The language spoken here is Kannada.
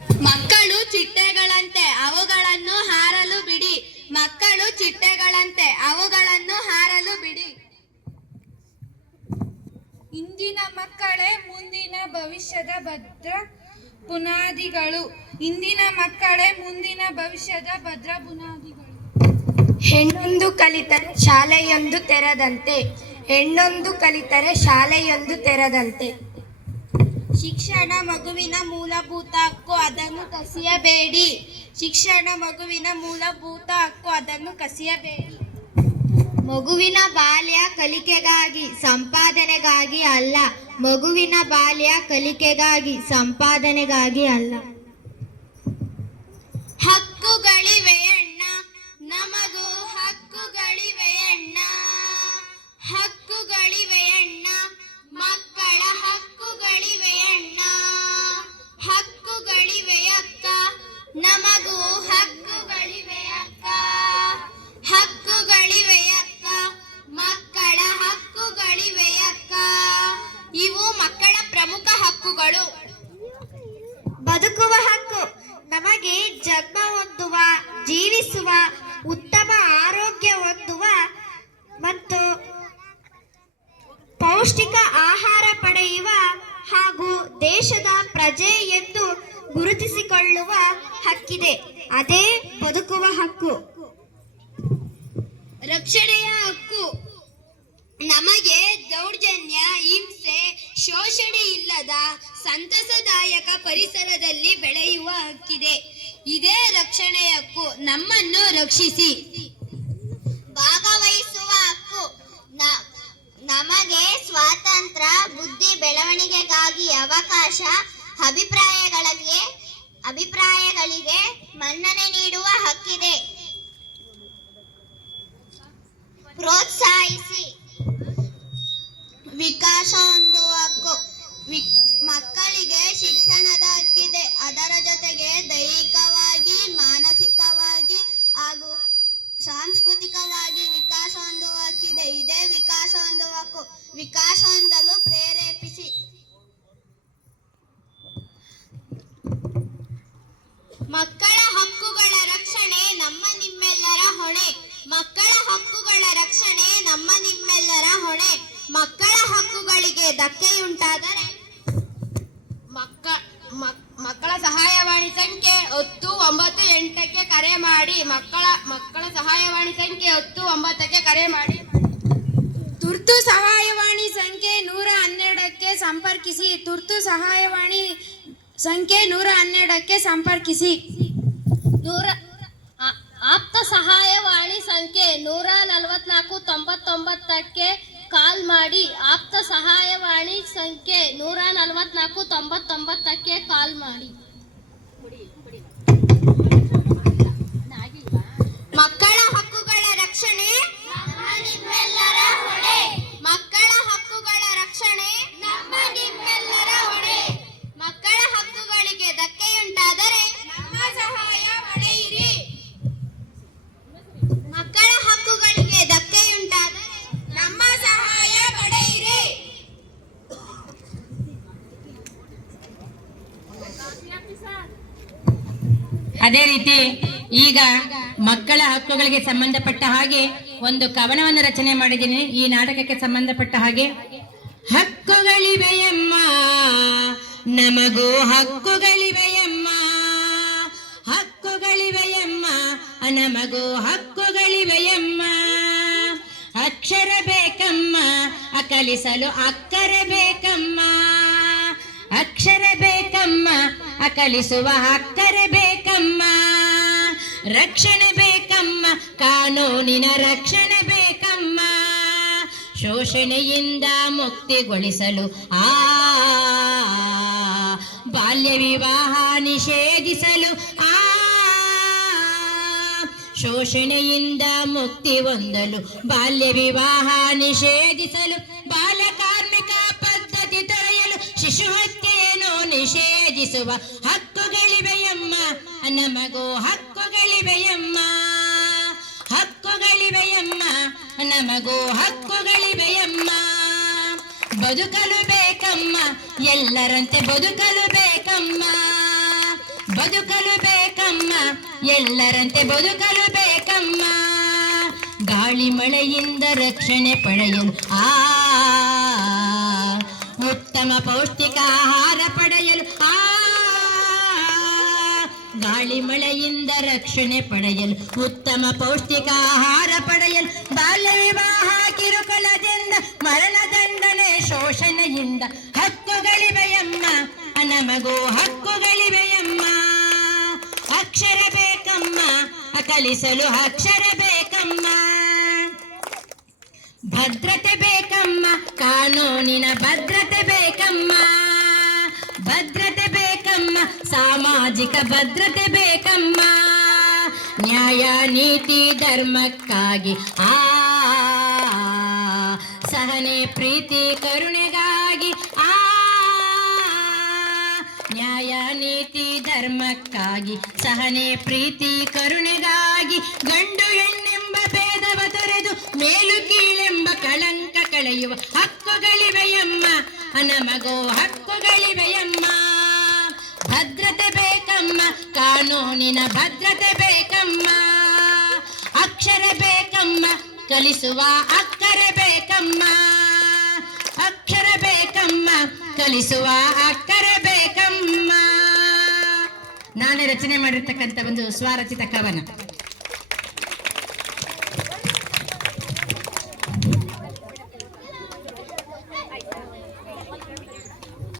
ಮಕ್ಕಳು ಚಿಟ್ಟೆಗಳಂತೆ, ಅವುಗಳನ್ನು ಹಾರಲು ಬಿಡಿ. ಮಕ್ಕಳು ಚಿಟ್ಟೆಗಳಂತೆ, ಅವುಗಳನ್ನು ಹಾರಲು ಬಿಡಿ. ಇಂದಿನ ಮಕ್ಕಳೇ ಮುಂದಿನ ಭವಿಷ್ಯದ ಭದ್ರ ಬುನಾದಿಗಳು ಇಂದಿನ ಮಕ್ಕಳೇ ಮುಂದಿನ ಭವಿಷ್ಯದ ಭದ್ರ ಬುನಾದಿಗಳು ಹೆಣ್ಣೊಂದು ಕಲಿತರೆ ಶಾಲೆಯೊಂದು ತೆರೆದಂತೆ. ಹೆಣ್ಣೊಂದು ಕಲಿತರೆ ಶಾಲೆಯೊಂದು ತೆರೆದಂತೆ. ಶಿಕ್ಷಣ ಮಗುವಿನ ಮೂಲಭೂತ ಹಕ್ಕು, ಅದನ್ನು ಕಸಿಯಬೇಡಿ. ಶಿಕ್ಷಣ ಮಗುವಿನ ಮೂಲಭೂತ ಹಕ್ಕು, ಅದನ್ನು ಕಸಿಯಬೇಡಿ. ಮಗುವಿನ ಬಾಲ್ಯ ಕಲಿಕೆಗಾಗಿ, ಸಂಪಾದನೆಗಾಗಿ ಅಲ್ಲ. ಮಗುವಿನ ಬಾಲ್ಯ ಕಲಿಕೆಗಾಗಿ, ಸಂಪಾದನೆಗಾಗಿ ಅಲ್ಲ. ಹಕ್ಕುಗಳಿವೆಯಣ್ಣ ನಮಗೆ ಜನ್ಮ ಹೊಂದುವ, ಜೀವಿಸುವ, ಉತ್ತಮ ಆರೋಗ್ಯ ಹೊಂದುವ ಮತ್ತು ಪೌಷ್ಟಿಕ ಆಹಾರ ಪಡೆಯುವ ಹಾಗೂ ದೇಶದ ಪ್ರಜೆ ಎಂದು ಗುರುತಿಸಿಕೊಳ್ಳುವ ಹಕ್ಕಿದೆ. ಅದೇ ಬದುಕುವ ಹಕ್ಕು. ರಕ್ಷಣೆಯ ಹಕ್ಕು. ನಮಗೆ ದೌರ್ಜನ್ಯ, ಹಿಂಸೆ ಶೋಷಣೆ ಸಂತಸದಾಯಕ ಪರಿಸರದಲ್ಲಿ ಬೆಳೆಯುವ ಹಕ್ಕಿದೆ. ಇದೇ ರಕ್ಷಣೆಯ ಹಕ್ಕು. ನಮ್ಮನ್ನು ರಕ್ಷಿಸಿ. ಭಾಗವಹಿಸುವ ಹಕ್ಕು. ನಮಗೆ ಸ್ವಾತಂತ್ರ್ಯ ಬುದ್ಧಿ, ಬೆಳವಣಿಗೆಗಾಗಿ ಅವಕಾಶ, ಅಭಿಪ್ರಾಯಗಳಿಗೆ ಅಭಿಪ್ರಾಯಗಳಿಗೆ ಮನ್ನಣೆ ನೀಡುವ ಹಕ್ಕಿದೆ. ಪ್ರೋತ್ಸಾಹಿಸಿ. ವಿಕಾಸ ಹೊಂದುವ ಹಕ್ಕು. ಮಕ್ಕಳಿಗೆ ಶಿಕ್ಷಣದ ಹಕ್ಕಿದೆ. ಅದರ ಜೊತೆಗೆ ದೈಹಿಕವಾಗಿ, ಮಾನಸಿಕವಾಗಿ ಹಾಗೂ ಸಾಂಸ್ಕೃತಿಕವಾಗಿ ವಿಕಾಸ ಹೊಂದುವ ಹಕ್ಕಿದೆ. ಇದೇ ವಿಕಾಸ ಹೊಂದುವ ಹಕ್ಕು. ವಿಕಾಸ ಹೊಂದಲು ಪ್ರೇರೇಪಿಸಿ. ಮಕ್ಕಳ ಹಕ್ಕುಗಳ ರಕ್ಷಣೆ ನಮ್ಮ ನಿಮ್ಮೆಲ್ಲರ ಹೊಣೆ. ಮಕ್ಕಳ ಹಕ್ಕುಗಳ ರಕ್ಷಣೆ ನಮ್ಮ ನಿಮ್ಮೆಲ್ಲರ ಹೊಣೆ. ಮಕ್ಕಳ ಹಕ್ಕುಗಳಿಗೆ ಧಕ್ಕೆಯುಂಟಾದರೆ ಮಕ್ಕಳ ಸಹಾಯವಾಣಿ ಸಂಖ್ಯೆ ಹತ್ತು ಒಂಬತ್ತು ಎಂಟಕ್ಕೆ ಕರೆ ಮಾಡಿ, ಮಕ್ಕಳ ಮಕ್ಕಳ ಸಹಾಯವಾಣಿ ಸಂಖ್ಯೆ ಹತ್ತು ಒಂಬತ್ತಕ್ಕೆ ಕರೆ ಮಾಡಿ. ತುರ್ತು ಸಹಾಯವಾಣಿ ಸಂಖ್ಯೆ ನೂರ ಹನ್ನೆರಡಕ್ಕೆ ಸಂಪರ್ಕಿಸಿ, ತುರ್ತು ಸಹಾಯವಾಣಿ ಸಂಖ್ಯೆ ನೂರ ಹನ್ನೆರಡಕ್ಕೆ ಸಂಪರ್ಕಿಸಿ. ನೂರ ಆಪ್ತ ಸಹಾಯವಾಣಿ ಸಂಖ್ಯೆ ನೂರ ನಲವತ್ನಾಲ್ಕು ತೊಂಬತ್ತೊಂಬತ್ತಕ್ಕೆ ಕಾಲ್ ಮಾಡಿ ಆಪ್ತ ಸಹಾಯವಾಣಿ ಸಂಖ್ಯೆ ನೂರ ನಲವತ್ನಾಲ್ಕು ತೊಂಬತ್ತೊಂಬತ್ತಕ್ಕೆ ಕಾಲ್ ಮಾಡಿ. ಅದೇ ರೀತಿ ಈಗ ಮಕ್ಕಳ ಹಕ್ಕುಗಳಿಗೆ ಸಂಬಂಧಪಟ್ಟ ಹಾಗೆ ಒಂದು ಕವನವನ್ನು ರಚನೆ ಮಾಡಿದ್ದೀನಿ. ಈ ನಾಟಕಕ್ಕೆ ಸಂಬಂಧಪಟ್ಟ ಹಾಗೆ ಹಕ್ಕುಗಳಿವೆಯಮ್ಮ ನಮಗೂ ಹಕ್ಕುಗಳಿವೆಯಮ್ಮ ಹಕ್ಕುಗಳಿವೆಯಮ್ಮ ನಮಗೂ ಹಕ್ಕುಗಳಿವೆಯಮ್ಮ ಅಕ್ಷರ ಬೇಕಮ್ಮ, ಅಕಲಿಸಲು ಅಕ್ಕರ ಬೇಕಮ್ಮ, ಅಕ್ಷರ ಬೇಕಮ್ಮ, ಅಕಲಿಸುವ ಅಕ್ಕರ ಬೇಕಮ್ಮ, ರಕ್ಷಣೆ ಬೇಕಮ್ಮ, ಕಾನೂನಿನ ರಕ್ಷಣೆ ಬೇಕಮ್ಮ. ಶೋಷಣೆಯಿಂದ ಮುಕ್ತಿಗೊಳಿಸಲು ಆ ಬಾಲ್ಯ ವಿವಾಹ ನಿಷೇಧಿಸಲು ಆ ಶೋಷಣೆಯಿಂದ ಮುಕ್ತಿ ಹೊಂದಲು, ಬಾಲ್ಯ ವಿವಾಹ ನಿಷೇಧಿಸಲು, ಬಾಲ ಕಾರ್ಮಿಕ ಪದ್ಧತಿ ತೊರೆಯಲು, ಶಿಶು ಹತ್ಯೆಯನ್ನು ನಿಷೇಧಿಸುವ ಹಕ್ಕುಗಳಿವೆಯಮ್ಮ ನಮಗೂ ಹಕ್ಕುಗಳಿವೆಯಮ್ಮ. ಹಕ್ಕುಗಳಿವೆಯಮ್ಮ. ನಮಗೂ ಹಕ್ಕುಗಳಿವೆಯಮ್ಮ. ಬದುಕಲು ಬೇಕಮ್ಮ. ಎಲ್ಲರಂತೆ ಬದುಕಲು ಬೇಕಮ್ಮ. ಬದುಕಲು ಬೇಕಮ್ಮ. ಎಲ್ಲರಂತೆ ಬದುಕಲು ಬೇಕಮ್ಮ. ಗಾಳಿ ಮಳೆಯಿಂದ ರಕ್ಷಣೆ ಪಡೆಯಲು ಆ, ಉತ್ತಮ ಪೌಷ್ಟಿಕ ಆಹಾರ ಪಡೆಯಲು ಗಾಳಿ ಮಳೆಯಿಂದ ರಕ್ಷಣೆ ಪಡೆಯಲು, ಉತ್ತಮ ಪೌಷ್ಟಿಕ ಆಹಾರ ಪಡೆಯಲು, ಬಾಲ್ಯ ವಿವಾಹ ಮರಣ ಮರಣದಂಡನೆ ಶೋಷಣೆಯಿಂದ ಹಕ್ಕುಗಳಿವೆಯಮ್ಮ ನಮಗೂ ಹಕ್ಕುಗಳಿವೆಯಮ್ಮ. ಅಕ್ಷರ ಬೇಕಮ್ಮ, ಕಲಿಸಲು ಅಕ್ಷರ ಬೇಕಮ್ಮ. ಭದ್ರತೆ ಬೇಕಮ್ಮ, ಕಾನೂನಿನ ಭದ್ರತೆ ಬೇಕಮ್ಮ. ಬೇಕಮ್ಮ ಸಾಮಾಜಿಕ ಭದ್ರತೆ ಬೇಕಮ್ಮ. ನ್ಯಾಯ, ನೀತಿ, ಧರ್ಮಕ್ಕಾಗಿ. ಆ, ಸಹನೆ, ಪ್ರೀತಿ, ಕರುಣೆಗಾಗಿ. ಆ, ನ್ಯಾಯ, ನೀತಿ, ಧರ್ಮಕ್ಕಾಗಿ. ಸಹನೆ, ಪ್ರೀತಿ, ಕರುಣೆಗಾಗಿ. ಗಂಡು ಹೆಣ್ಣೆಂಬ ಭೇದವ ತೊರೆದು ಮೇಲು ಕೀಳೆಂಬ ಕಳಂಕ ಕಳೆಯುವ ಹಕ್ಕುಗಳಿವೆಯಮ್ಮ. ನಮಗೋ ಹಕ್ಕುಗಳಿವೆಯಮ್ಮ. ಬೇಕಮ್ಮ? ಕಾನೂನಿನ ಭದ್ರತೆ ಬೇಕಮ್ಮ. ಅಕ್ಷರ ಬೇಕಮ್ಮ. ಕಲಿಸುವ ಅಕ್ಕರೆ ಬೇಕಮ್ಮ. ಅಕ್ಷರ ಬೇಕಮ್ಮ. ಕಲಿಸುವ ಅಕ್ಕರೆ ಬೇಕಮ್ಮ. ನಾನೇ ರಚನೆ ಮಾಡಿರ್ತಕ್ಕಂಥ ಒಂದು ಸ್ವರಚಿತ ಕವನ.